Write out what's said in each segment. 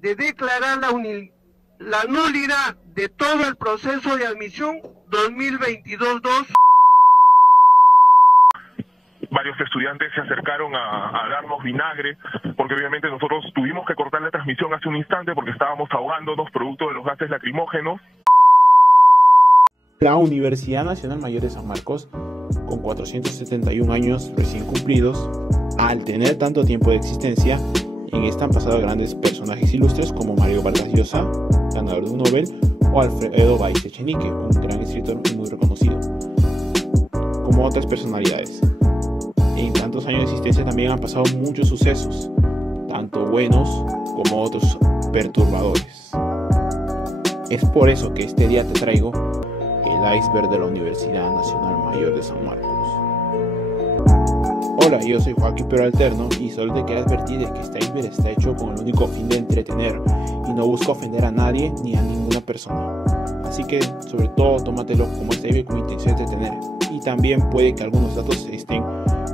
de declarar la nulidad de todo el proceso de admisión 2022-2. Varios estudiantes se acercaron a darnos vinagre, porque obviamente nosotros tuvimos que cortar la transmisión hace un instante porque estábamos ahogándonos producto de los gases lacrimógenos. La Universidad Nacional Mayor de San Marcos, con 471 años recién cumplidos, al tener tanto tiempo de existencia, en esta han pasado grandes personajes ilustres como Mario Vargas Llosa, ganador de un Nobel, o Alfredo Baiz Echenique, un gran escritor muy reconocido, como otras personalidades. En tantos años de existencia también han pasado muchos sucesos, tanto buenos como otros perturbadores. Es por eso que este día te traigo el iceberg de la Universidad Nacional Mayor de San Marcos. Hola, yo soy Joaquín Pero Alterno y solo te quiero advertir de que este iceberg está hecho con el único fin de entretener y no busca ofender a nadie ni a ninguna persona. Así que, sobre todo, tómatelo como este iceberg con intención de entretener. Y también puede que algunos datos estén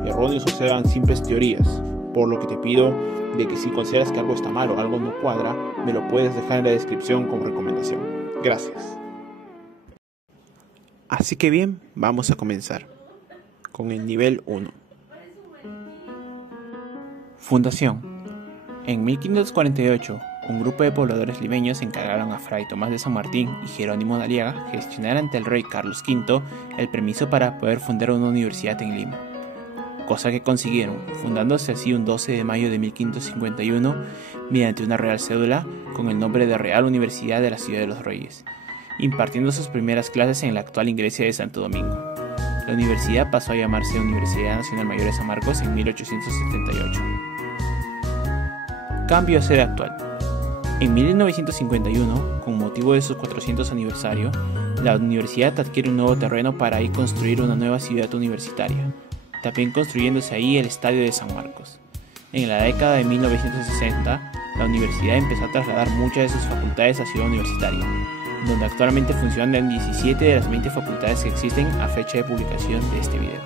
erróneos o sean simples teorías, por lo que te pido de que si consideras que algo está mal o algo no cuadra, me lo puedes dejar en la descripción como recomendación. Gracias. Así que bien, vamos a comenzar con el nivel 1. Fundación. En 1548, un grupo de pobladores limeños encargaron a Fray Tomás de San Martín y Jerónimo de Aliaga gestionar ante el rey Carlos V el permiso para poder fundar una universidad en Lima, cosa que consiguieron, fundándose así un 12 de mayo de 1551 mediante una real cédula con el nombre de Real Universidad de la Ciudad de los Reyes, impartiendo sus primeras clases en la actual iglesia de Santo Domingo. La universidad pasó a llamarse Universidad Nacional Mayor de San Marcos en 1878. Cambio a sede actual. En 1951, con motivo de su 400 aniversario, la universidad adquiere un nuevo terreno para ahí construir una nueva ciudad universitaria, también construyéndose ahí el Estadio de San Marcos. En la década de 1960, la universidad empezó a trasladar muchas de sus facultades a Ciudad Universitaria, donde actualmente funcionan 17 de las 20 facultades que existen a fecha de publicación de este video.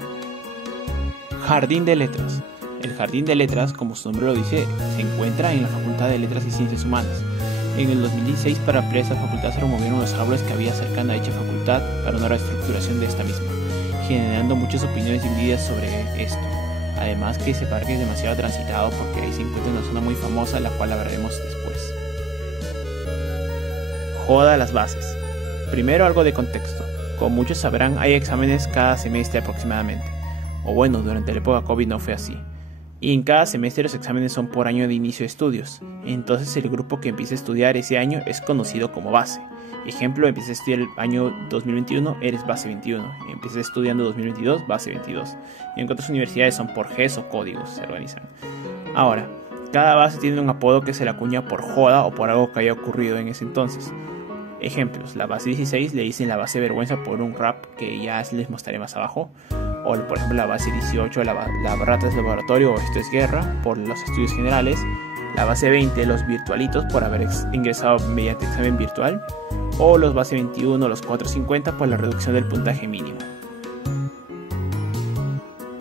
Jardín de Letras. El Jardín de Letras, como su nombre lo dice, se encuentra en la Facultad de Letras y Ciencias Humanas. En el 2016, para ampliar esta facultad se removieron los árboles que había cercana a dicha facultad para una reestructuración de esta misma, generando muchas opiniones divididas sobre esto. Además que ese parque es demasiado transitado porque ahí se encuentra una zona muy famosa, la cual hablaremos después. Joda las bases. Primero algo de contexto. Como muchos sabrán, hay exámenes cada semestre aproximadamente. O bueno, durante la época COVID no fue así. Y en cada semestre los exámenes son por año de inicio de estudios. Entonces el grupo que empieza a estudiar ese año es conocido como base. Ejemplo, empiezas a estudiar el año 2021, eres base 21. Empiezas estudiando 2022, base 22. Y en otras universidades son por Gs o códigos, se organizan. Ahora, cada base tiene un apodo que se le acuña por joda o por algo que haya ocurrido en ese entonces. Ejemplos, la base 16 le dicen la base vergüenza por un rap que ya les mostraré más abajo. O por ejemplo la base 18, la ratas laboratorio o esto es guerra por los estudios generales. La base 20, los virtualitos por haber ingresado mediante examen virtual. O los base 21, los 450 por la reducción del puntaje mínimo.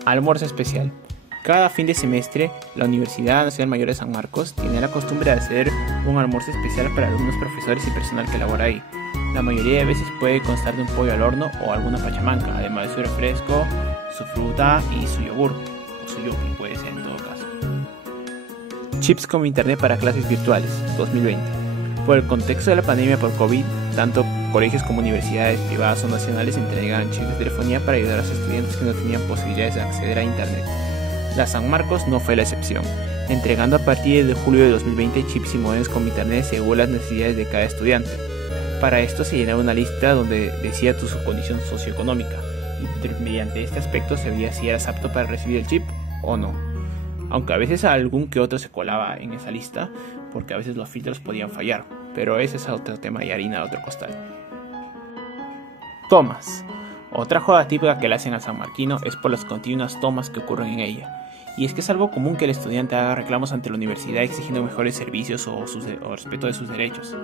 Almuerzo especial. Cada fin de semestre, la Universidad Nacional Mayor de San Marcos tiene la costumbre de hacer un almuerzo especial para alumnos, profesores y personal que labora ahí. La mayoría de veces puede constar de un pollo al horno o alguna pachamanca, además de su refresco, su fruta y su yogur, o su yupi puede ser en todo caso. Chips como internet para clases virtuales, 2020. Por el contexto de la pandemia por COVID, tanto colegios como universidades privadas o nacionales entregan chips de telefonía para ayudar a los estudiantes que no tenían posibilidades de acceder a internet. La San Marcos no fue la excepción, entregando a partir de julio de 2020 chips y modems con internet según las necesidades de cada estudiante. Para esto se llenaba una lista donde decía su condición socioeconómica y mediante este aspecto se veía si eras apto para recibir el chip o no. Aunque a veces algún que otro se colaba en esa lista porque a veces los filtros podían fallar, pero ese es otro tema y harina de otro costal. Tomas. Otra joda típica que le hacen al sanmarquino es por las continuas tomas que ocurren en ella. Y es que es algo común que el estudiante haga reclamos ante la universidad exigiendo mejores servicios o respeto de sus derechos.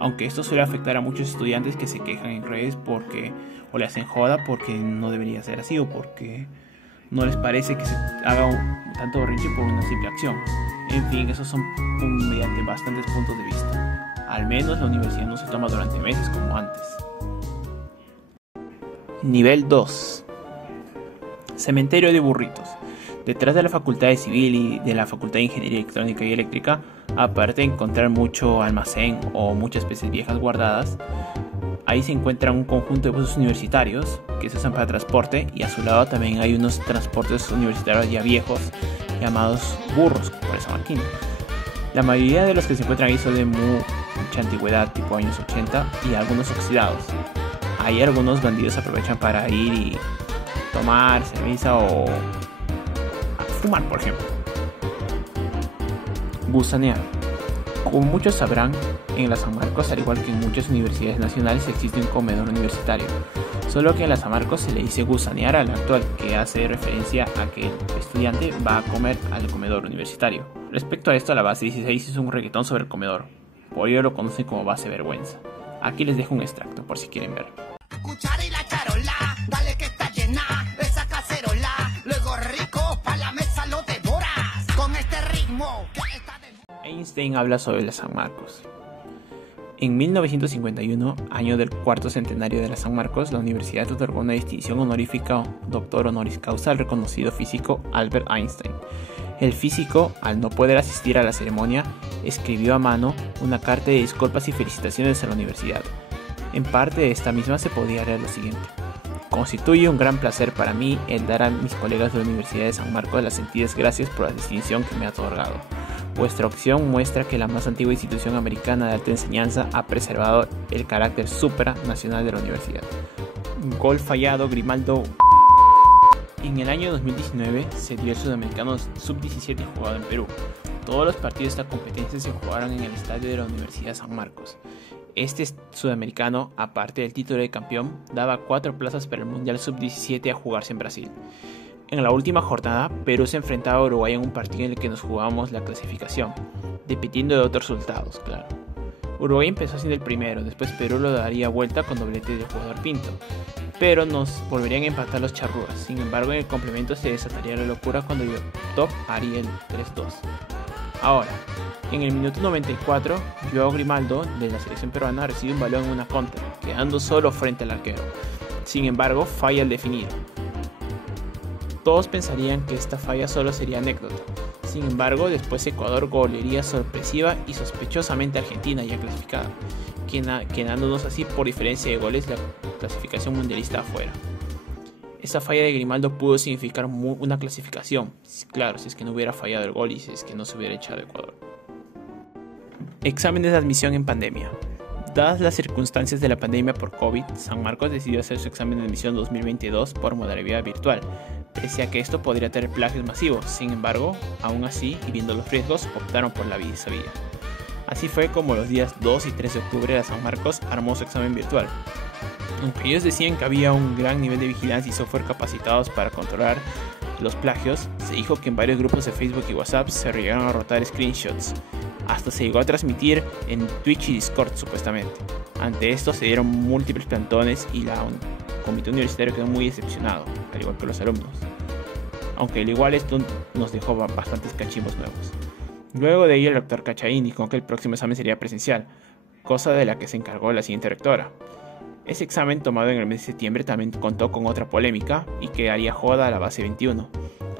Aunque esto suele afectar a muchos estudiantes que se quejan en redes o le hacen joda porque no debería ser así o porque no les parece que se haga tanto berrinche por una simple acción. En fin, esos son mediante bastantes puntos de vista. Al menos la universidad no se toma durante meses como antes. Nivel 2. Cementerio de Burritos. Detrás de la Facultad de Civil y de la Facultad de Ingeniería Electrónica y Eléctrica, aparte de encontrar mucho almacén o muchas peces viejas guardadas, ahí se encuentra un conjunto de buses universitarios que se usan para transporte, y a su lado también hay unos transportes universitarios ya viejos llamados burros, por esa máquina. La mayoría de los que se encuentran ahí son de mucha antigüedad, tipo años 80, y algunos oxidados. Ahí algunos bandidos aprovechan para ir y tomar cerveza o fumar, por ejemplo. Gusanear. Como muchos sabrán, en la San Marcos, al igual que en muchas universidades nacionales, existe un comedor universitario. Solo que en la San Marcos se le dice gusanear al actual, que hace referencia a que el estudiante va a comer al comedor universitario. Respecto a esto, la base 16 hizo un reggaetón sobre el comedor. Por ello lo conocen como base vergüenza. Aquí les dejo un extracto por si quieren ver. Cuchara y la charola, dale que está llena esa cacerola. Luego rico, pa' la mesa lo devoras con este ritmo que está de... Einstein habla sobre la San Marcos. En 1951, año del cuarto centenario de la San Marcos, la universidad otorgó una distinción honorífica doctor honoris causa al reconocido físico Albert Einstein. El físico, al no poder asistir a la ceremonia, escribió a mano una carta de disculpas y felicitaciones a la universidad. En parte de esta misma se podía leer lo siguiente: constituye un gran placer para mí el dar a mis colegas de la Universidad de San Marcos las sentidas gracias por la distinción que me ha otorgado. Vuestra opción muestra que la más antigua institución americana de alta enseñanza ha preservado el carácter supranacional de la universidad. Gol fallado, Grimaldo. En el año 2019 se dio el Sudamericano Sub-17 jugado en Perú. Todos los partidos de esta competencia se jugaron en el estadio de la Universidad de San Marcos. Este sudamericano, aparte del título de campeón, daba 4 plazas para el Mundial Sub-17 a jugarse en Brasil. En la última jornada, Perú se enfrentaba a Uruguay en un partido en el que nos jugábamos la clasificación, dependiendo de otros resultados, claro. Uruguay empezó siendo el primero, después Perú lo daría vuelta con doblete del jugador Pinto, pero nos volverían a empatar los charrúas. Sin embargo, en el complemento se desataría la locura cuando Top haría el 3-2. Ahora, en el minuto 94, Joao Grimaldo de la selección peruana recibe un balón en una contra, quedando solo frente al arquero. Sin embargo, falla al definir. Todos pensarían que esta falla solo sería anécdota. Sin embargo, después Ecuador golearía sorpresiva y sospechosamente a Argentina, ya clasificada, quedándonos así por diferencia de goles la clasificación mundialista afuera. Esa falla de Grimaldo pudo significar una clasificación, claro, si es que no hubiera fallado el gol y si es que no se hubiera echado Ecuador. Exámenes de admisión en pandemia. Dadas las circunstancias de la pandemia por COVID, San Marcos decidió hacer su examen de admisión 2022 por modalidad virtual, pese a que esto podría tener plagios masivos. Sin embargo, aún así, y viendo los riesgos, optaron por la vía. Así fue como los días 2 y 3 de octubre la San Marcos armó su examen virtual. Aunque ellos decían que había un gran nivel de vigilancia y software capacitados para controlar los plagios, se dijo que en varios grupos de Facebook y WhatsApp se llegaron a rotar screenshots. Hasta se llegó a transmitir en Twitch y Discord supuestamente. Ante esto se dieron múltiples plantones y la comité universitario quedó muy decepcionado, al igual que los alumnos. Aunque al igual esto nos dejó bastantes cachimbos nuevos. Luego de ello el rector Cachaín dijo que el próximo examen sería presencial, cosa de la que se encargó la siguiente rectora. Ese examen tomado en el mes de septiembre también contó con otra polémica y que haría joda a la base 21,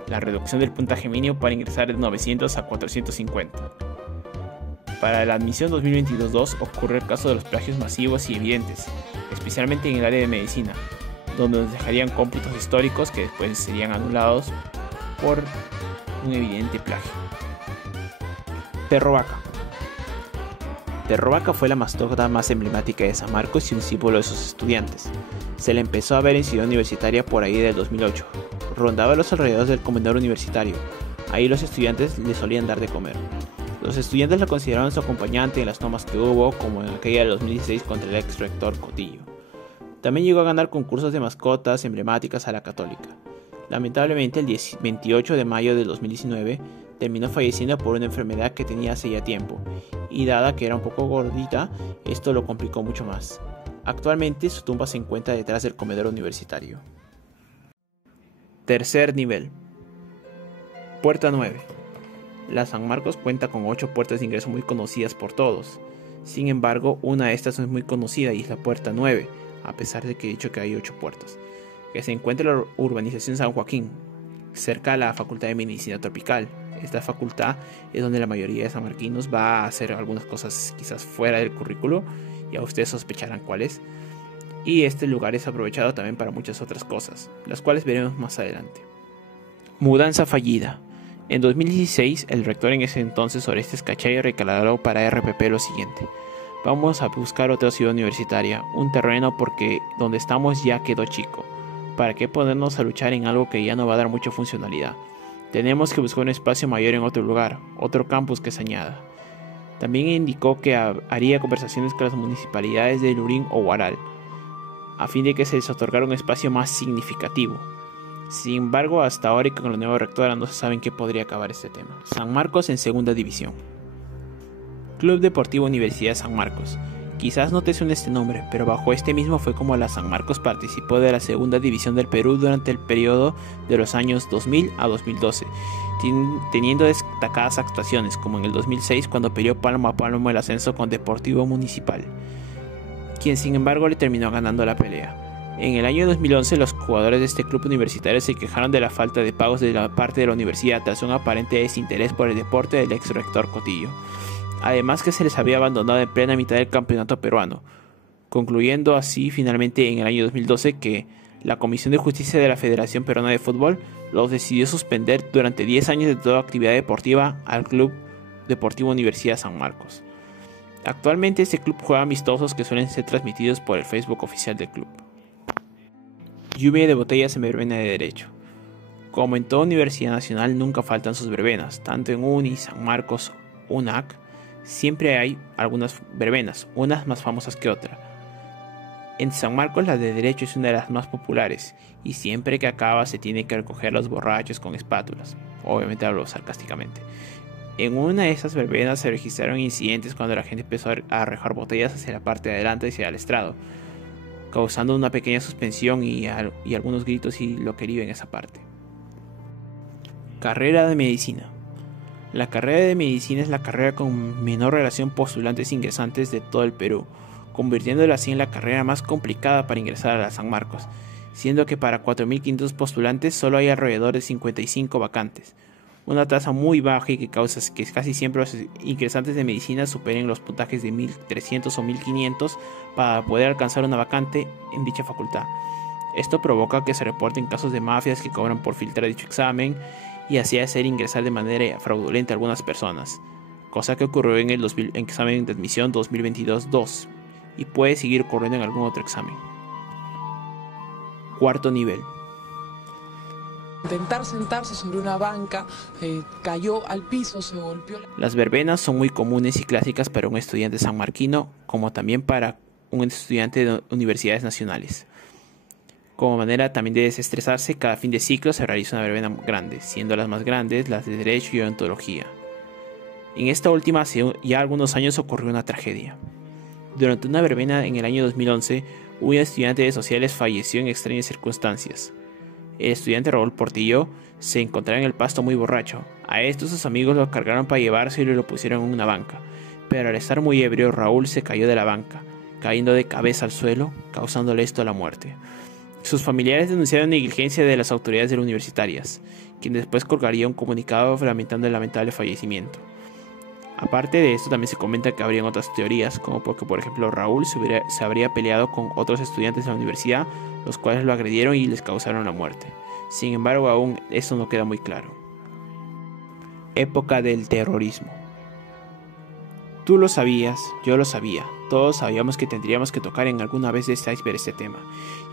la reducción del puntaje mínimo para ingresar de 900 a 450. Para la admisión 2022-2 ocurre el caso de los plagios masivos y evidentes, especialmente en el área de medicina, donde nos dejarían cómputos históricos que después serían anulados por un evidente plagio. Perro Vaca. Perro Vaca fue la mascota más emblemática de San Marcos y un símbolo de sus estudiantes. Se la empezó a ver en Ciudad Universitaria por ahí del 2008. Rondaba los alrededores del comedor universitario. Ahí los estudiantes le solían dar de comer. Los estudiantes lo consideraron su acompañante en las tomas que hubo, como en aquella del 2016 contra el ex rector Cotillo. También llegó a ganar concursos de mascotas emblemáticas a la Católica. Lamentablemente, el 28 de mayo del 2019 terminó falleciendo por una enfermedad que tenía hace ya tiempo, y dada que era un poco gordita, esto lo complicó mucho más. Actualmente su tumba se encuentra detrás del comedor universitario. Tercer nivel. Puerta 9. La San Marcos cuenta con 8 puertas de ingreso muy conocidas por todos. Sin embargo, una de estas no es muy conocida y es la puerta 9, a pesar de que he dicho que hay 8 puertas, que se encuentra en la urbanización San Joaquín, cerca de la Facultad de Medicina Tropical. Esta facultad es donde la mayoría de sanmarquinos va a hacer algunas cosas quizás fuera del currículo, ya ustedes sospecharán cuáles. Y este lugar es aprovechado también para muchas otras cosas, las cuales veremos más adelante. Mudanza fallida. En 2016, el rector en ese entonces, Orestes Cachay, recaló para RPP lo siguiente: vamos a buscar otra ciudad universitaria, un terreno porque donde estamos ya quedó chico. ¿Para qué ponernos a luchar en algo que ya no va a dar mucha funcionalidad? Tenemos que buscar un espacio mayor en otro lugar, otro campus que se añada. También indicó que haría conversaciones con las municipalidades de Lurín o Huaral, a fin de que se les otorgara un espacio más significativo. Sin embargo, hasta ahora y con la nueva rectora no se sabe en qué podría acabar este tema. San Marcos en segunda división. Club Deportivo Universidad San Marcos. Quizás no te suene este nombre, pero bajo este mismo fue como la San Marcos participó de la segunda división del Perú durante el periodo de los años 2000 a 2012, teniendo destacadas actuaciones como en el 2006 cuando peleó palmo a palmo el ascenso con Deportivo Municipal, quien sin embargo le terminó ganando la pelea. En el año 2011 los jugadores de este club universitario se quejaron de la falta de pagos de la parte de la universidad tras un aparente desinterés por el deporte del ex rector Cotillo. Además que se les había abandonado en plena mitad del campeonato peruano, concluyendo así finalmente en el año 2012 que la Comisión de Justicia de la Federación Peruana de Fútbol los decidió suspender durante 10 años de toda actividad deportiva al Club Deportivo Universidad San Marcos. Actualmente este club juega amistosos que suelen ser transmitidos por el Facebook oficial del club. Lluvia de botellas en verbena de Derecho. Como en toda universidad nacional nunca faltan sus verbenas, tanto en UNI, San Marcos, UNAC, siempre hay algunas verbenas, unas más famosas que otras. En San Marcos la de Derecho es una de las más populares y siempre que acaba se tiene que recoger a los borrachos con espátulas, obviamente hablo sarcásticamente. En una de esas verbenas se registraron incidentes cuando la gente empezó a arrojar botellas hacia la parte de adelante y hacia el estrado, causando una pequeña suspensión y algunos gritos y loquerío en esa parte. Carrera de Medicina. La carrera de Medicina es la carrera con menor relación postulantes-ingresantes de todo el Perú, convirtiéndola así en la carrera más complicada para ingresar a la San Marcos, siendo que para 4.500 postulantes solo hay alrededor de 55 vacantes, una tasa muy baja y que causa que casi siempre los ingresantes de medicina superen los puntajes de 1.300 o 1.500 para poder alcanzar una vacante en dicha facultad. Esto provoca que se reporten casos de mafias que cobran por filtrar dicho examen y así hacer ingresar de manera fraudulenta a algunas personas, cosa que ocurrió en el examen de admisión 2022-2 y puede seguir ocurriendo en algún otro examen. Cuarto nivel. Intentar sentarse sobre una banca, cayó al piso, se golpeó. Las verbenas son muy comunes y clásicas para un estudiante sanmarquino, como también para un estudiante de universidades nacionales. Como manera también de desestresarse, cada fin de ciclo se realiza una verbena grande, siendo las más grandes las de Derecho y Odontología. En esta última hace ya algunos años ocurrió una tragedia. Durante una verbena en el año 2011, un estudiante de sociales falleció en extrañas circunstancias. El estudiante Raúl Portillo se encontraba en el pasto muy borracho. A esto sus amigos lo cargaron para llevarse y lo pusieron en una banca, pero al estar muy ebrio Raúl se cayó de la banca, cayendo de cabeza al suelo, causándole esto la muerte. Sus familiares denunciaron negligencia de las autoridades universitarias, quien después colgaría un comunicado lamentando el lamentable fallecimiento. Aparte de esto, también se comenta que habrían otras teorías, como porque por ejemplo Raúl se habría peleado con otros estudiantes de la universidad, los cuales lo agredieron y les causaron la muerte. Sin embargo, aún eso no queda muy claro. Época del terrorismo. Tú lo sabías, yo lo sabía, todos sabíamos que tendríamos que tocar en alguna vez de este iceberg este tema,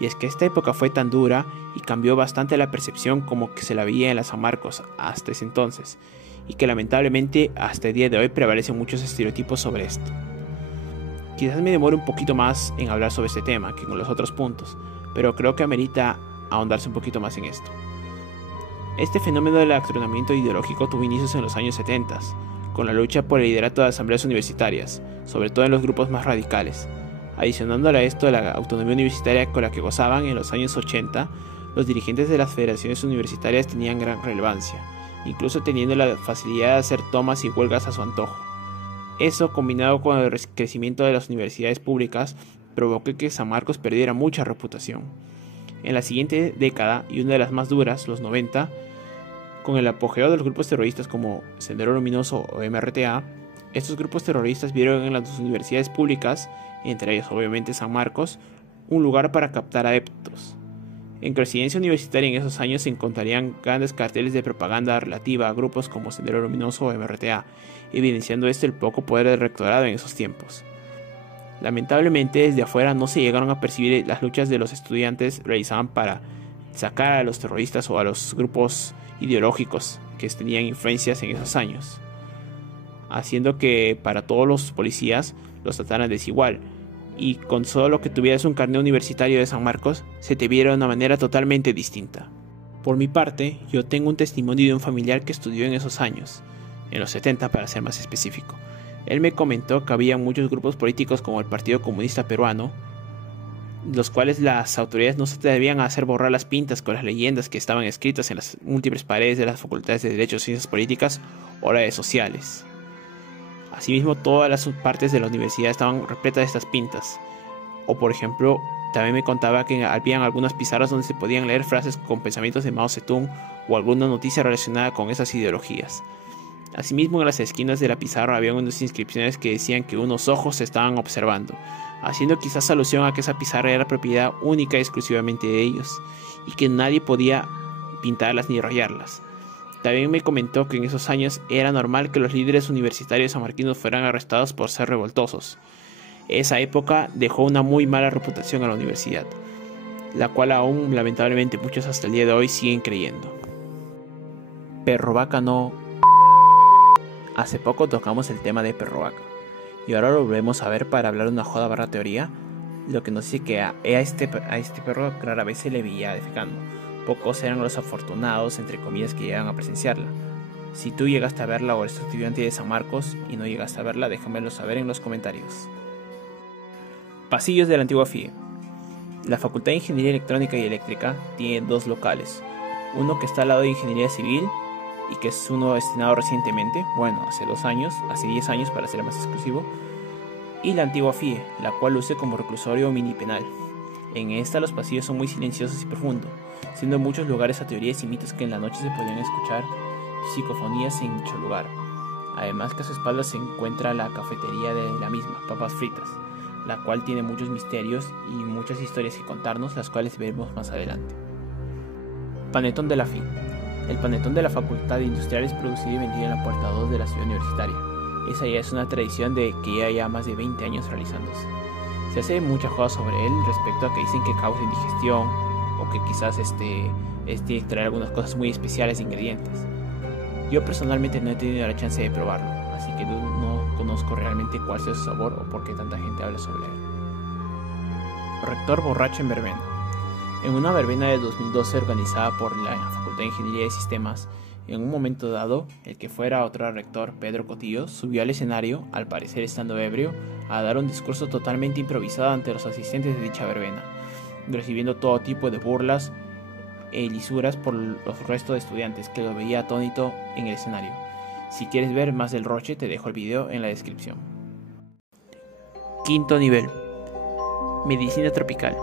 y es que esta época fue tan dura y cambió bastante la percepción como que se la veía en la San Marcos hasta ese entonces, y que lamentablemente hasta el día de hoy prevalecen muchos estereotipos sobre esto. Quizás me demore un poquito más en hablar sobre este tema que con los otros puntos, pero creo que amerita ahondarse un poquito más en esto. Este fenómeno del adoctrinamiento ideológico tuvo inicios en los años 70, con la lucha por el liderato de asambleas universitarias, sobre todo en los grupos más radicales, adicionándole a esto la autonomía universitaria con la que gozaban en los años 80, los dirigentes de las federaciones universitarias tenían gran relevancia, incluso teniendo la facilidad de hacer tomas y huelgas a su antojo. Eso, combinado con el crecimiento de las universidades públicas, provocó que San Marcos perdiera mucha reputación. En la siguiente década, y una de las más duras, los 90, con el apogeo de los grupos terroristas como Sendero Luminoso o MRTA, estos grupos terroristas vieron en las universidades públicas, entre ellas obviamente San Marcos, un lugar para captar adeptos. En Residencia Universitaria en esos años se encontrarían grandes carteles de propaganda relativa a grupos como Sendero Luminoso o MRTA, evidenciando el poco poder del rectorado en esos tiempos. Lamentablemente, desde afuera no se llegaron a percibir las luchas de los estudiantes realizaban para sacar a los terroristas o a los grupos ideológicos que tenían influencias en esos años, haciendo que para todos los policías los trataran desigual, y con solo que tuvieras un carnet universitario de San Marcos, se te viera de una manera totalmente distinta. Por mi parte, yo tengo un testimonio de un familiar que estudió en esos años, en los 70 para ser más específico. Él me comentó que había muchos grupos políticos como el Partido Comunista Peruano, los cuales las autoridades no se atrevían a hacer borrar las pintas con las leyendas que estaban escritas en las múltiples paredes de las facultades de Derecho, Ciencias Políticas o redes sociales. Asimismo, todas las partes de la universidad estaban repletas de estas pintas. O por ejemplo, también me contaba que habían algunas pizarras donde se podían leer frases con pensamientos de Mao Zedong o alguna noticia relacionada con esas ideologías. Asimismo, en las esquinas de la pizarra había unas inscripciones que decían que unos ojos se estaban observando, haciendo quizás alusión a que esa pizarra era propiedad única y exclusivamente de ellos, y que nadie podía pintarlas ni rayarlas. También me comentó que en esos años era normal que los líderes universitarios sanmarquinos fueran arrestados por ser revoltosos. Esa época dejó una muy mala reputación a la universidad, la cual aún lamentablemente muchos hasta el día de hoy siguen creyendo. Perro Vaca no... Hace poco tocamos el tema de Perro Vaca, y ahora lo volvemos a ver para hablar de una joda barra teoría, lo que nos dice que a este perro rara vez se le veía defecando. Pocos eran los afortunados, entre comillas, que llegan a presenciarla. Si tú llegaste a verla o eres estudiante de San Marcos y no llegaste a verla, déjamelo saber en los comentarios. Pasillos de la antigua FIE. La Facultad de Ingeniería Electrónica y Eléctrica tiene dos locales. Uno que está al lado de Ingeniería Civil y que es uno estrenado recientemente, bueno, hace 10 años para ser más exclusivo, y la antigua FIE, la cual luce como reclusorio mini penal. En esta los pasillos son muy silenciosos y profundos, siendo en muchos lugares a teorías y mitos que en la noche se podían escuchar psicofonías en dicho lugar. Además que a su espalda se encuentra la cafetería de la misma, Papas Fritas, la cual tiene muchos misterios y muchas historias que contarnos, las cuales veremos más adelante. Panetón de la FI. El panetón de la Facultad de Industrial es producido y vendido en la puerta 2 de la ciudad universitaria. Esa ya es una tradición de que ya más de 20 años realizándose. Se hace mucha joda sobre él respecto a que dicen que causa indigestión o que quizás trae algunas cosas muy especiales de ingredientes. Yo personalmente no he tenido la chance de probarlo, así que no conozco realmente cuál sea su sabor o por qué tanta gente habla sobre él. Rector borracho en verbena. En una verbena de 2012 organizada por la Facultad de Ingeniería de Sistemas, en un momento dado, el que fuera otro rector, Pedro Cotillo, subió al escenario, al parecer estando ebrio, a dar un discurso totalmente improvisado ante los asistentes de dicha verbena, recibiendo todo tipo de burlas e lisuras por los restos de estudiantes, que lo veía atónito en el escenario. Si quieres ver más del roche, te dejo el video en la descripción. Quinto nivel. Medicina tropical.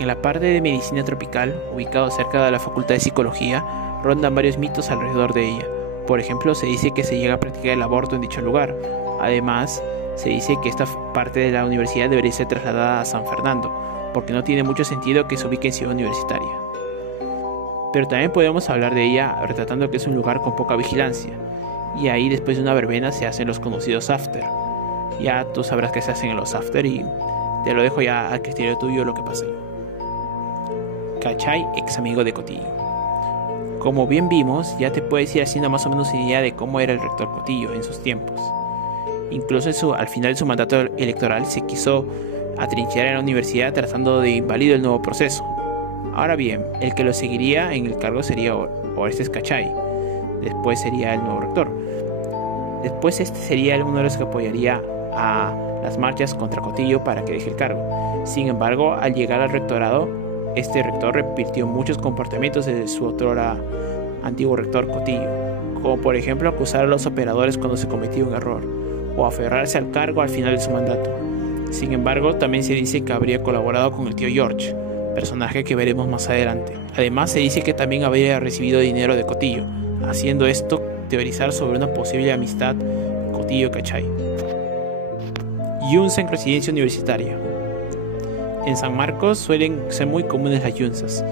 En la parte de medicina tropical, ubicado cerca de la Facultad de Psicología, rondan varios mitos alrededor de ella. Por ejemplo, se dice que se llega a practicar el aborto en dicho lugar. Además, se dice que esta parte de la universidad debería ser trasladada a San Fernando, porque no tiene mucho sentido que se ubique en Ciudad Universitaria. Pero también podemos hablar de ella retratando que es un lugar con poca vigilancia, y ahí después de una verbena se hacen los conocidos after. Ya tú sabrás que se hacen en los after y te lo dejo ya al criterio tuyo lo que pase. Cachay, ex amigo de Cotillo. Como bien vimos, ya te puedes ir haciendo más o menos una idea de cómo era el rector Cotillo en sus tiempos. Incluso al final de su mandato electoral se quiso atrincherar en la universidad tratando de invalidar el nuevo proceso. Ahora bien, el que lo seguiría en el cargo sería Orestes Cachay. Después sería el nuevo rector. Después sería uno de los que apoyaría a las marchas contra Cotillo para que deje el cargo. Sin embargo, al llegar al rectorado, este rector repitió muchos comportamientos de su otrora antiguo rector Cotillo, como por ejemplo acusar a los operadores cuando se cometió un error, o aferrarse al cargo al final de su mandato. Sin embargo, también se dice que habría colaborado con el tío George, personaje que veremos más adelante. Además, se dice que también habría recibido dinero de Cotillo, haciendo esto teorizar sobre una posible amistad Cotillo-Cachay. Yunza en residencia universitaria. En San Marcos suelen ser muy comunes las yunzas,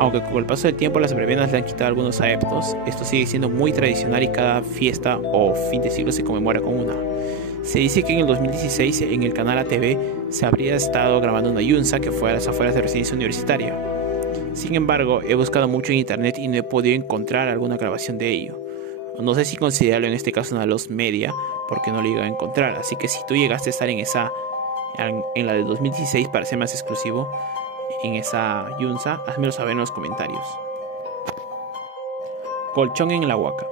aunque con el paso del tiempo las verbenas le han quitado algunos adeptos. Esto sigue siendo muy tradicional y cada fiesta o fin de siglo se conmemora con una. Se dice que en el 2016 en el canal ATV se habría estado grabando una yunza que fue a las afueras de residencia universitaria. Sin embargo, he buscado mucho en internet y no he podido encontrar alguna grabación de ello. No sé si considerarlo en este caso una lost media, porque no lo llegué a encontrar. Así que si tú llegaste a estar en la del 2016, para ser más exclusivo, en esa yunza, házmelo saber en los comentarios. Colchón en La Huaca.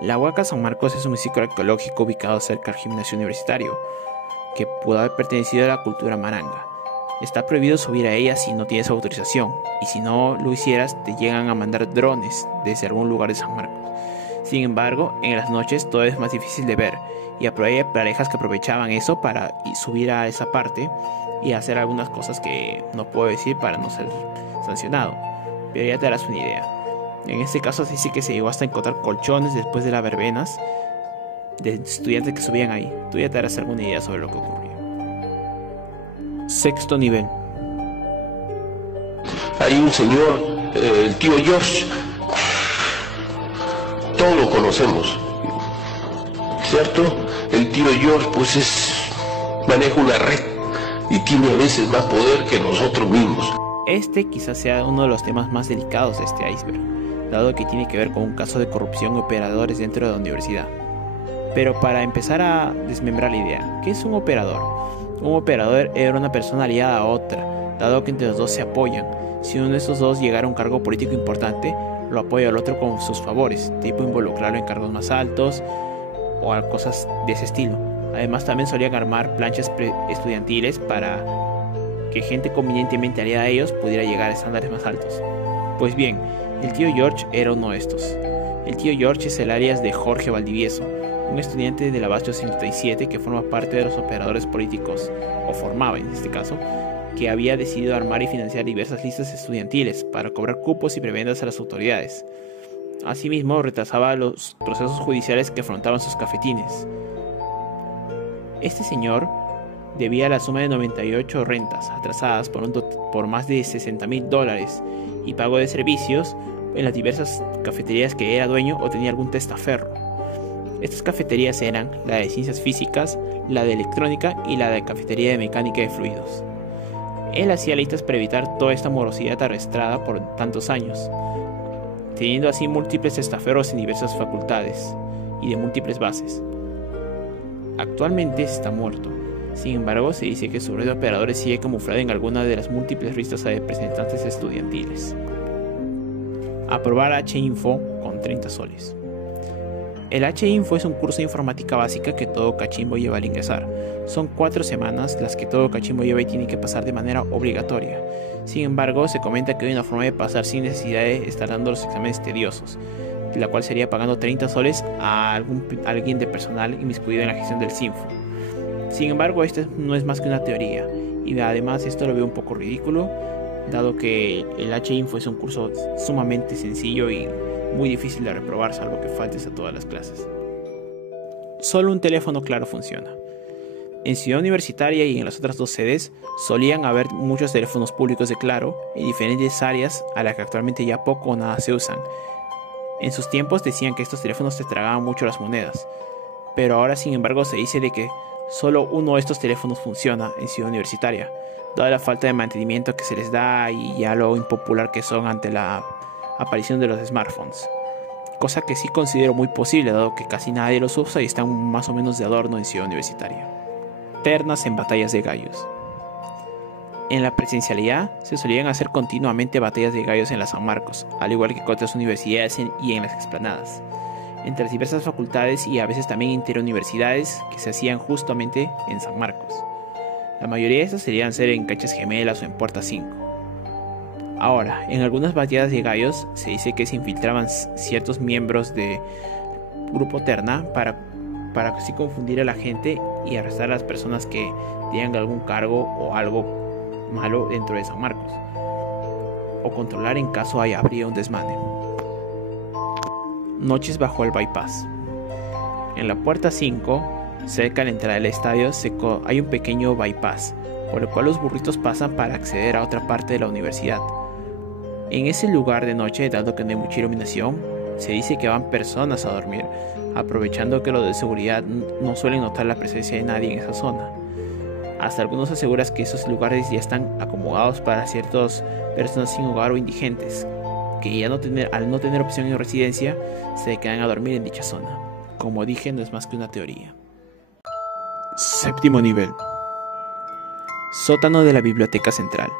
La Huaca San Marcos es un municipio arqueológico ubicado cerca del gimnasio universitario, que pudo haber pertenecido a la cultura maranga. Está prohibido subir a ella si no tienes autorización, y si no lo hicieras te llegan a mandar drones desde algún lugar de San Marcos. Sin embargo, en las noches todo es más difícil de ver, y hay parejas que aprovechaban eso para subir a esa parte y hacer algunas cosas que no puedo decir para no ser sancionado, pero ya te darás una idea. En este caso se dice que se llegó hasta encontrar colchones después de las verbenas de estudiantes que subían ahí. Tú ya te darás alguna idea sobre lo que ocurrió. Sexto nivel. Hay un señor, el tío George, todos lo conocemos, ¿cierto? El tío George pues maneja una red y tiene a veces más poder que nosotros mismos. Este quizás sea uno de los temas más delicados de este iceberg, dado que tiene que ver con un caso de corrupción de operadores dentro de la universidad. Pero para empezar a desmembrar la idea, ¿qué es un operador? Un operador era una persona aliada a otra, dado que entre los dos se apoyan. Si uno de esos dos llegara a un cargo político importante, lo apoya al otro con sus favores, tipo involucrarlo en cargos más altos o a cosas de ese estilo. Además también solían armar planchas estudiantiles para que gente convenientemente aliada a ellos pudiera llegar a estándares más altos. Pues bien, el tío George era uno de estos. El tío George es el alias de Jorge Valdivieso, un estudiante de la base 57 que forma parte de los operadores políticos, o formaba en este caso, que había decidido armar y financiar diversas listas estudiantiles para cobrar cupos y prebendas a las autoridades. Asimismo, retrasaba los procesos judiciales que afrontaban sus cafetines. Este señor debía la suma de 98 rentas atrasadas por más de $60,000 y pago de servicios en las diversas cafeterías que era dueño o tenía algún testaferro. Estas cafeterías eran la de ciencias físicas, la de electrónica y la de cafetería de mecánica de fluidos. Él hacía listas para evitar toda esta morosidad arrastrada por tantos años, teniendo así múltiples testaferros en diversas facultades y de múltiples bases. Actualmente está muerto. Sin embargo, se dice que su red de operadores sigue camuflada en alguna de las múltiples listas de representantes estudiantiles. Aprobar H-Info con 30 soles. El H-Info es un curso de informática básica que todo cachimbo lleva al ingresar. Son 4 semanas las que todo cachimbo lleva y tiene que pasar de manera obligatoria. Sin embargo, se comenta que hay una forma de pasar sin necesidad de estar dando los exámenes tediosos, la cual sería pagando 30 soles a alguien de personal inmiscuido en la gestión del Sinfo. Sin embargo, esto no es más que una teoría, y además esto lo veo un poco ridículo, dado que el H-Info es un curso sumamente sencillo y muy difícil de reprobar, salvo que faltes a todas las clases. Solo un teléfono Claro funciona. En Ciudad Universitaria y en las otras 2 sedes solían haber muchos teléfonos públicos de Claro en diferentes áreas a las que actualmente ya poco o nada se usan. En sus tiempos decían que estos teléfonos te tragaban mucho las monedas, pero ahora sin embargo se dice de que solo uno de estos teléfonos funciona en Ciudad Universitaria, dada la falta de mantenimiento que se les da y ya lo impopular que son ante la aparición de los smartphones, cosa que sí considero muy posible dado que casi nadie los usa y están más o menos de adorno en Ciudad Universitaria. Ternas en batallas de gallos. En la presencialidad se solían hacer continuamente batallas de gallos en la San Marcos, al igual que en otras universidades y en las explanadas, entre las diversas facultades y a veces también interuniversidades que se hacían justamente en San Marcos. La mayoría de estas solían ser en canchas gemelas o en Puerta 5. Ahora, en algunas batallas de gallos se dice que se infiltraban ciertos miembros de grupo terna para así confundir a la gente y arrestar a las personas que tengan algún cargo o algo malo dentro de San Marcos, o controlar en caso habría un desmane. Noches bajo el bypass. En la puerta 5, cerca de la entrada del estadio, hay un pequeño bypass, por el cual los burritos pasan para acceder a otra parte de la universidad. En ese lugar de noche, dado que no hay mucha iluminación, se dice que van personas a dormir, aprovechando que los de seguridad no suelen notar la presencia de nadie en esa zona. Hasta algunos aseguran que esos lugares ya están acomodados para ciertas personas sin hogar o indigentes, que al no tener opción en residencia, se quedan a dormir en dicha zona. Como dije, no es más que una teoría. Séptimo nivel. Sótano de la Biblioteca Central.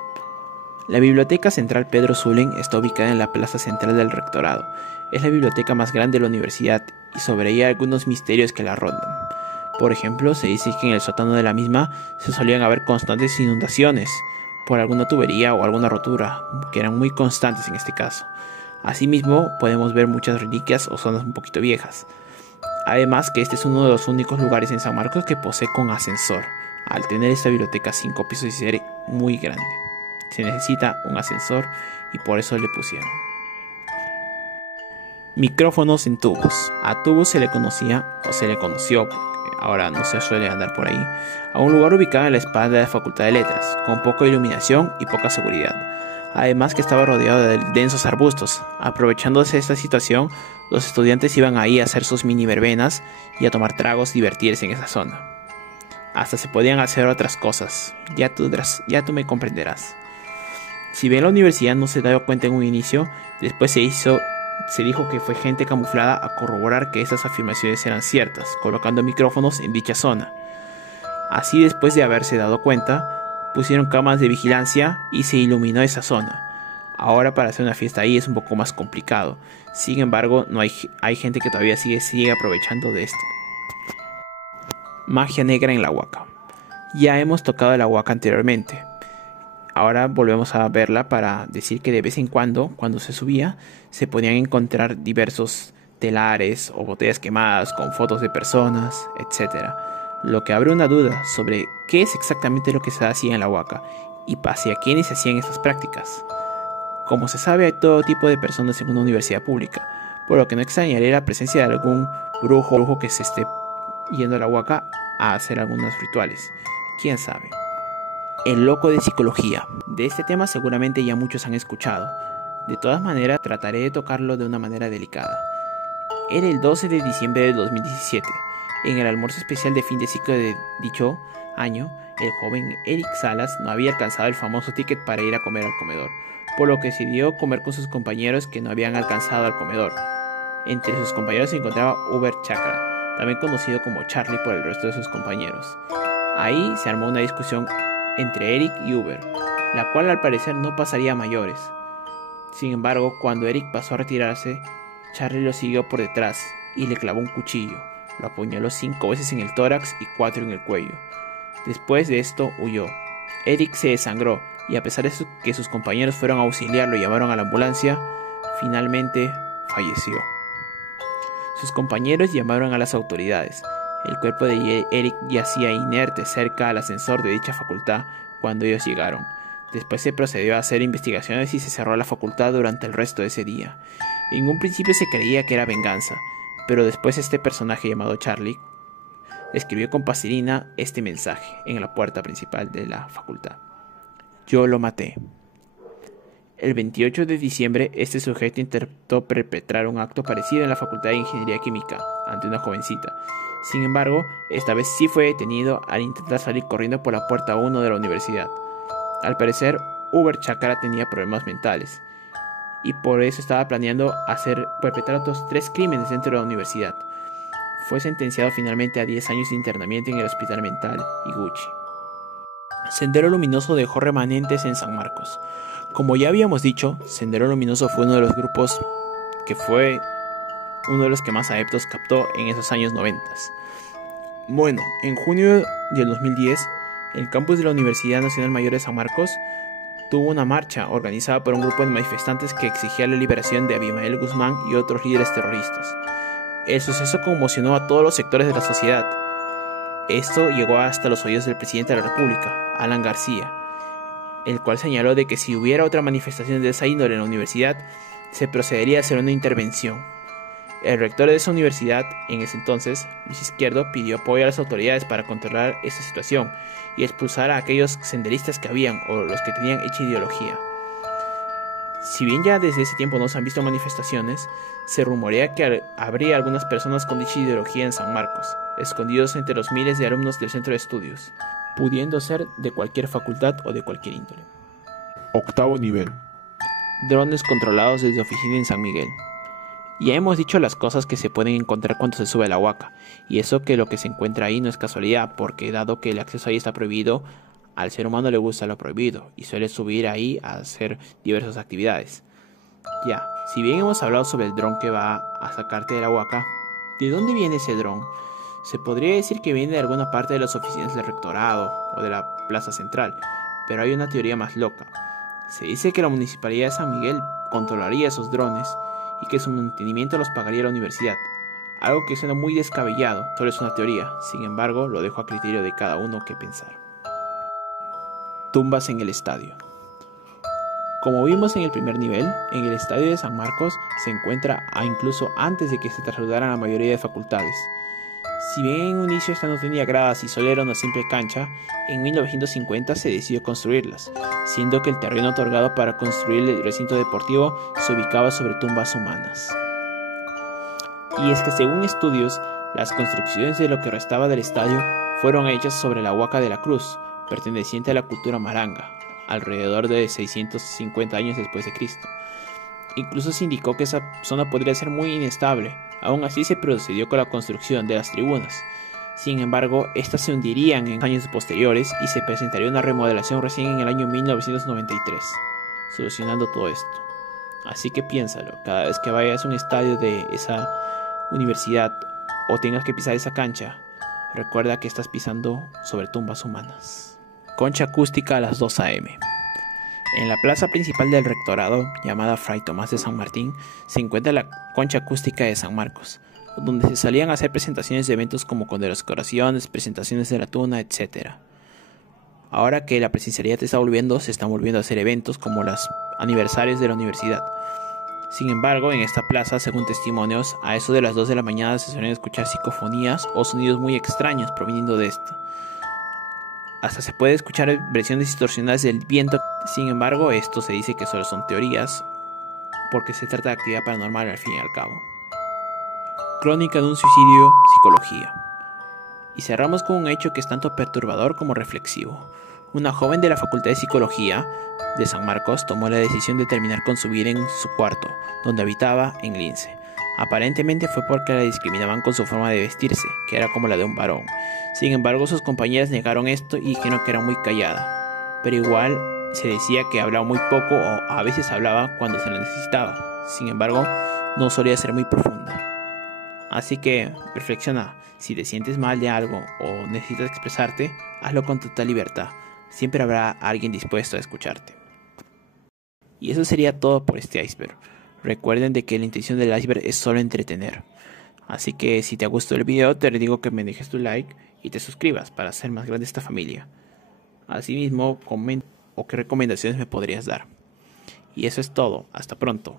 La Biblioteca Central Pedro Zulem está ubicada en la plaza central del rectorado. Es la biblioteca más grande de la universidad y sobre ella hay algunos misterios que la rondan. Por ejemplo, se dice que en el sótano de la misma se solían haber constantes inundaciones por alguna tubería o alguna rotura, que eran muy constantes en este caso. Asimismo, podemos ver muchas reliquias o zonas un poquito viejas. Además que este es uno de los únicos lugares en San Marcos que posee con ascensor, al tener esta biblioteca 5 pisos y ser muy grande. Se necesita un ascensor y por eso le pusieron. Micrófonos en tubos. A tubos se le conoció, porque ahora no se suele andar por ahí, a un lugar ubicado en la espalda de la Facultad de Letras, con poca iluminación y poca seguridad. Además que estaba rodeado de densos arbustos. Aprovechándose de esta situación, los estudiantes iban ahí a hacer sus mini verbenas y a tomar tragos y divertirse en esa zona. Hasta se podían hacer otras cosas, ya tú me comprenderás. Si bien la universidad no se dio cuenta en un inicio, después se dijo que fue gente camuflada a corroborar que esas afirmaciones eran ciertas, colocando micrófonos en dicha zona. Así, después de haberse dado cuenta, pusieron cámaras de vigilancia y se iluminó esa zona. Ahora para hacer una fiesta ahí es un poco más complicado. Sin embargo, hay gente que todavía sigue aprovechando de esto. Magia negra en la Huaca. Ya hemos tocado la Huaca anteriormente. Ahora volvemos a verla para decir que de vez en cuando se subía, se podían encontrar diversos telares o botellas quemadas con fotos de personas, etc. Lo que abre una duda sobre qué es exactamente lo que se hacía en la Huaca y hacia quiénes se hacían estas prácticas. Como se sabe, hay todo tipo de personas en una universidad pública, por lo que no extrañaría la presencia de algún brujo que se esté yendo a la Huaca a hacer algunos rituales. ¿Quién sabe? El loco de psicología. De este tema seguramente ya muchos han escuchado. De todas maneras, trataré de tocarlo de una manera delicada. Era el 12 de diciembre de 2017. En el almuerzo especial de fin de ciclo de dicho año, el joven Eric Salas no había alcanzado el famoso ticket para ir a comer al comedor, por lo que decidió comer con sus compañeros que no habían alcanzado al comedor. Entre sus compañeros se encontraba Uber Chakra, también conocido como Charlie por el resto de sus compañeros. Ahí se armó una discusión entre Eric y Uber, la cual al parecer no pasaría a mayores. Sin embargo, cuando Eric pasó a retirarse, Charlie lo siguió por detrás y le clavó un cuchillo, lo apuñaló 5 veces en el tórax y 4 en el cuello. Después de esto huyó. Eric se desangró y a pesar de que sus compañeros fueron a auxiliarlo y llamaron a la ambulancia, finalmente falleció. Sus compañeros llamaron a las autoridades. El cuerpo de Eric yacía inerte cerca al ascensor de dicha facultad cuando ellos llegaron. Después se procedió a hacer investigaciones y se cerró la facultad durante el resto de ese día. En un principio se creía que era venganza, pero después este personaje llamado Charlie escribió con plastilina este mensaje en la puerta principal de la facultad: yo lo maté. El 28 de diciembre, este sujeto intentó perpetrar un acto parecido en la Facultad de Ingeniería Química ante una jovencita. Sin embargo, esta vez sí fue detenido al intentar salir corriendo por la puerta 1 de la universidad. Al parecer, Uber Chakra tenía problemas mentales y por eso estaba planeando perpetrar otros 3 crímenes dentro de la universidad. Fue sentenciado finalmente a 10 años de internamiento en el hospital mental Iguchi. Sendero Luminoso dejó remanentes en San Marcos. Como ya habíamos dicho, Sendero Luminoso fue uno de los grupos que fue uno de los que más adeptos captó en esos años 90. Bueno, en junio del 2010, el campus de la Universidad Nacional Mayor de San Marcos tuvo una marcha organizada por un grupo de manifestantes que exigía la liberación de Abimael Guzmán y otros líderes terroristas. El suceso conmocionó a todos los sectores de la sociedad. Esto llegó hasta los oídos del presidente de la República, Alan García, el cual señaló de que si hubiera otra manifestación de esa índole en la universidad, se procedería a hacer una intervención. El rector de esa universidad, en ese entonces, Luis Izquierdo, pidió apoyo a las autoridades para controlar esta situación y expulsar a aquellos senderistas que habían o los que tenían hecha ideología. Si bien ya desde ese tiempo no se han visto manifestaciones, se rumorea que habría algunas personas con dicha ideología en San Marcos, escondidos entre los miles de alumnos del centro de estudios, pudiendo ser de cualquier facultad o de cualquier índole. Octavo nivel. Drones controlados desde oficina en San Miguel. Ya hemos dicho las cosas que se pueden encontrar cuando se sube a la Huaca, y eso que lo que se encuentra ahí no es casualidad, porque dado que el acceso ahí está prohibido, al ser humano le gusta lo prohibido, y suele subir ahí a hacer diversas actividades. Ya, si bien hemos hablado sobre el dron que va a sacarte de la Huaca, ¿de dónde viene ese dron? Se podría decir que viene de alguna parte de las oficinas del rectorado o de la plaza central, pero hay una teoría más loca. Se dice que la municipalidad de San Miguel controlaría esos drones y que su mantenimiento los pagaría la universidad. Algo que suena muy descabellado, solo es una teoría, sin embargo lo dejo a criterio de cada uno que pensar. Tumbas en el estadio. Como vimos en el primer nivel, en el estadio de San Marcos se encuentra incluso antes de que se trasladaran la mayoría de facultades. Si bien en un inicio esta no tenía gradas y solo era una simple cancha, en 1950 se decidió construirlas, siendo que el terreno otorgado para construir el recinto deportivo se ubicaba sobre tumbas humanas. Y es que según estudios, las construcciones de lo que restaba del estadio fueron hechas sobre la Huaca de la Cruz, perteneciente a la cultura maranga, alrededor de 650 años después de Cristo. Incluso se indicó que esa zona podría ser muy inestable. Aún así se procedió con la construcción de las tribunas. Sin embargo, estas se hundirían en años posteriores y se presentaría una remodelación recién en el año 1993, solucionando todo esto. Así que piénsalo, cada vez que vayas a un estadio de esa universidad o tengas que pisar esa cancha, recuerda que estás pisando sobre tumbas humanas. Concha acústica a las 2 a.m. En la plaza principal del rectorado, llamada Fray Tomás de San Martín, se encuentra la Concha Acústica de San Marcos, donde se solían hacer presentaciones de eventos como condecoraciones, presentaciones de la tuna, etc. Ahora que la presencialidad está volviendo, se están volviendo a hacer eventos como los aniversarios de la universidad. Sin embargo, en esta plaza, según testimonios, a eso de las 2 de la mañana se suelen escuchar psicofonías o sonidos muy extraños proviniendo de esta. Hasta se puede escuchar versiones distorsionadas del viento. Sin embargo, esto se dice que solo son teorías, porque se trata de actividad paranormal al fin y al cabo. Crónica de un suicidio, psicología. Y cerramos con un hecho que es tanto perturbador como reflexivo. Una joven de la Facultad de Psicología de San Marcos tomó la decisión de terminar con su vida en su cuarto, donde habitaba en Lince. Aparentemente fue porque la discriminaban con su forma de vestirse, que era como la de un varón. Sin embargo, sus compañeras negaron esto y dijeron que era muy callada, pero igual se decía que hablaba muy poco o a veces hablaba cuando se la necesitaba. Sin embargo, no solía ser muy profunda. Así que reflexiona, si te sientes mal de algo o necesitas expresarte, hazlo con total libertad. Siempre habrá alguien dispuesto a escucharte. Y eso sería todo por este iceberg. Recuerden de que la intención del iceberg es solo entretener. Así que si te ha gustado el video, te digo que me dejes tu like y te suscribas para hacer más grande esta familia. Asimismo, comenta o qué recomendaciones me podrías dar. Y eso es todo. Hasta pronto.